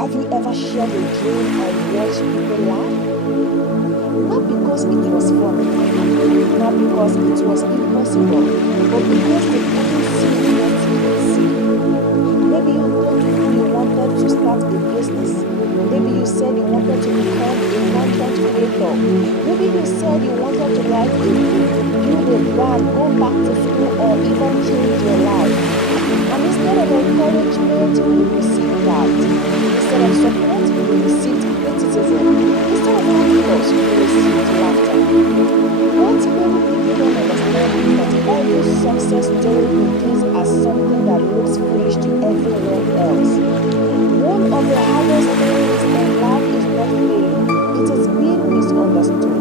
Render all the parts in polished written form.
Have you ever shared a dream and watched people laugh? Not because it was funny, not because it was impossible, but because they couldn't see what you could see. Maybe you told people you wanted to start a business. Maybe you said you wanted to become a content creator. Maybe you said you wanted to write a book, build a brand, go back to school, or even change your life. And instead of encouragement, you received doubt. Instead of support, you received criticism. Instead of applause, you received laughter. What many people don't understand is that every success story begins as something that looks foolish to everyone else. One of the hardest things in life is not failing. It is being misunderstood.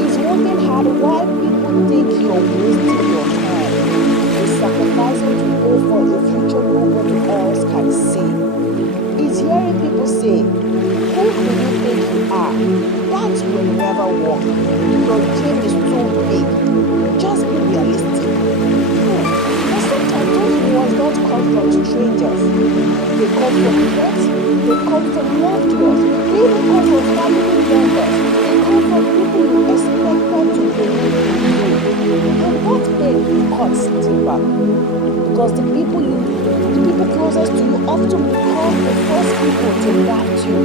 It's working hard while people think you're wasting your time. It's sacrificing to go for a future nobody else can see. It's hearing people say, "Who do you think you are? That will never work. Your dream is too big. Just be realistic." And sometimes those words don't come from strangers. They come from friends. They come from loved ones. They even come from family members. They come from people you expected to believe in you. And what made cuts deeper? Because the people closest to you often become the first people to doubt you.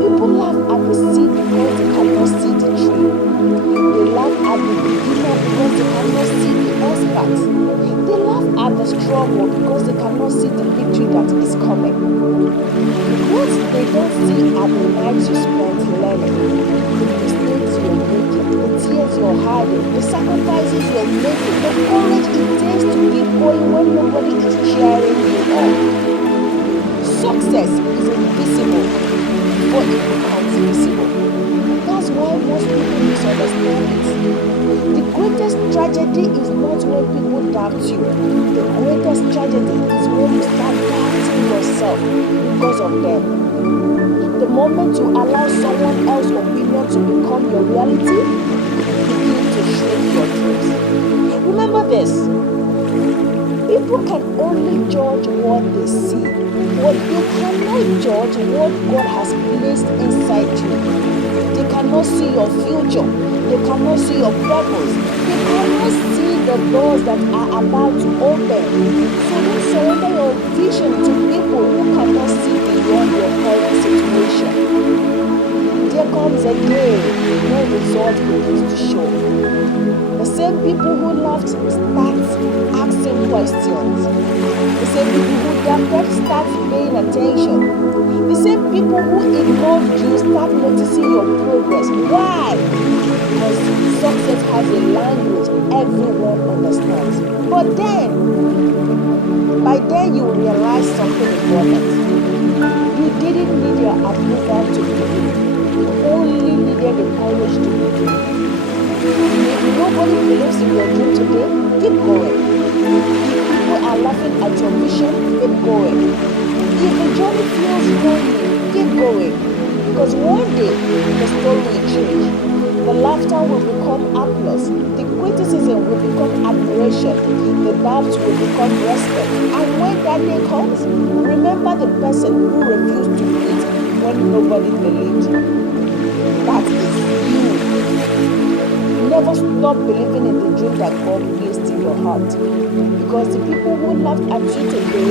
People laugh at the seed because they cannot see the tree. They laugh at the beginner because they cannot see the expert. They laugh at the struggle because they cannot see the victory that is coming. What they don't see are the nights you spent learning, the mistakes you're making, the tears you're hiding, the sacrifices you're making, the courage it takes to keep going when nobody is cheering you on. Success is invisible before it becomes visible. That's why most people misunderstand it. The greatest tragedy is not when people doubt you. The greatest tragedy is when you start doubting yourself because of them. The moment you allow someone else's opinion to become your reality, you begin to shrink your dreams. Remember this. People can only judge what they see, but they cannot judge what God has placed inside you. They cannot see your future. They cannot see your purpose. They cannot see the doors that are about to open. So don't surrender your vision to people who cannot see beyond your current situation. There comes a day when results begins to show. The same people who laughed start asking questions. The same people who doubted start paying attention. The same people who ignored you start noticing your progress. Why? Because success has a language everyone understands. But by then you realize something important. You didn't need your approval to begin. You only needed the courage to begin. If nobody believes in your dream today, keep going. If people are laughing at your vision, keep going. If the journey feels lonely, keep going. Because one day, the story will change. The laughter will become applause. The criticism will become admiration. The doubts will become respect. And when that day comes, remember the person who refused to quit when nobody believed. That is you. Never stop believing in the dream that God placed in your heart. Because the people who laughed at you today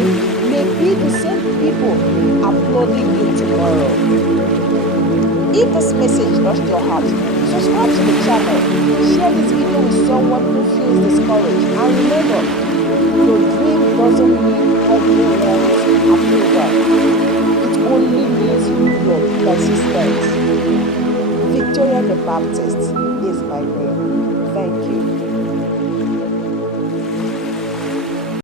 may be the same people applauding you tomorrow. If this message touched your heart, subscribe to the channel, share this video with someone who feels discouraged, and remember, your dream doesn't need everyone's approval. It only needs your persistence. Victoria the Baptist.